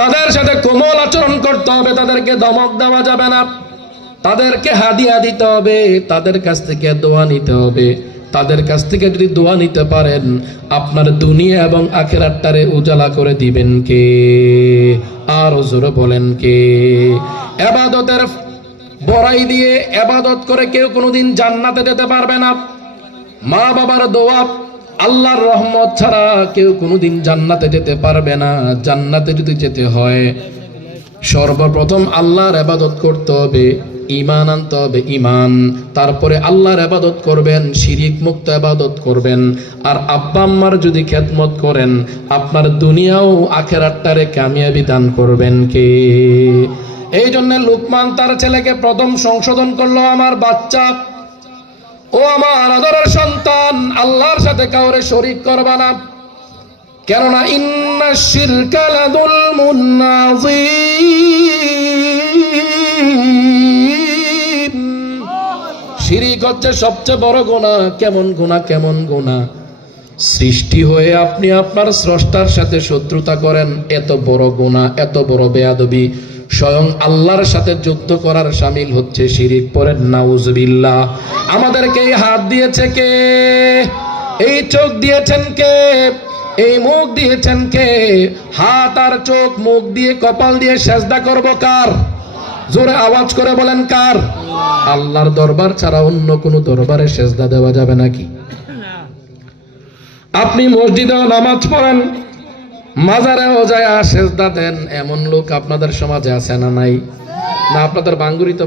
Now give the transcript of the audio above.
তাদের সাথে কোমল আচরণ করতে হবে, তাদেরকে ধমক দেওয়া যাবে না, তাদেরকে হাদিয়া দিতে হবে, তাদের কাছ থেকে দোয়া নিতে হবে। তাদের কাছ থেকে যদি দোয়া নিতে পারেন, আপনার দুনিয়া এবং আখিরাতটারে উজালা করে দিবেন কে? আর জোরে বলেন কে? ইবাদতের বড়াই দিয়ে ইবাদত করে কেউ কোনোদিন জান্নাতে যেতে পারবে না। মা বাবার দোয়া, আল্লাহর রহমত ছাড়া কেউ কোনোদিন জান্নাতে যেতে পারবে না। জান্নাতে যদি যেতে হয়, সর্বপ্রথম আল্লাহর ইবাদত করতে হবে, ঈমান আনতে হবে, ঈমান। তারপরে আল্লাহর ইবাদত করবেন, শিরিক মুক্ত ইবাদত করবেন। আর আব্বা আম্মার যদি খেদমত করেন, আপনার দুনিয়া ও আখিরাতটারে কামিয়াবি দান করবেন কে? এই জন্য লুকমান তার ছেলেকে প্রথম সংশোধন করলো, আমার বাচ্চা, ও আমার আদরের সন্তান, আল্লাহর সাথে কাউরে শরীক করবা না। কেননা ইন্নাশ শিরকা লাযুলমুন আযীম, শিরিক হচ্ছে সবচেয়ে বড় গুনাহ। কেমন গুনাহ? কেমন গুনাহ? সৃষ্টি হয়ে আপনি আপনার স্রষ্টার সাথে শত্রুতা করেন, এত বড় গুনাহ, এত বড় বেয়াদবি। স্বয়ং আল্লাহর সাথে যুদ্ধ করার শামিল হচ্ছে শিরিক। পড়েন নাউজুবিল্লাহ। আমাদেরকে এই হাত দিয়েছে কে? এই চোখ দিয়েছেন কে? এই মুখ দিয়েছেন কে? হাত আর চোখ, মুখ দিয়ে, কপাল দিয়ে সেজদা করব কার? জোরে আওয়াজ করে বলেন কার? আল্লাহর দরবার ছাড়া অন্য কোনো দরবারে সেজদা দেওয়া যাবে নাকি? আপনি মসজিদেও নামাজ পড়েন, মাজারেও যায় সেজদা দেন, এমন লোক আপনাদের সমাজে আছে না নাই? না আপনাদের বাঙ্গুরিতে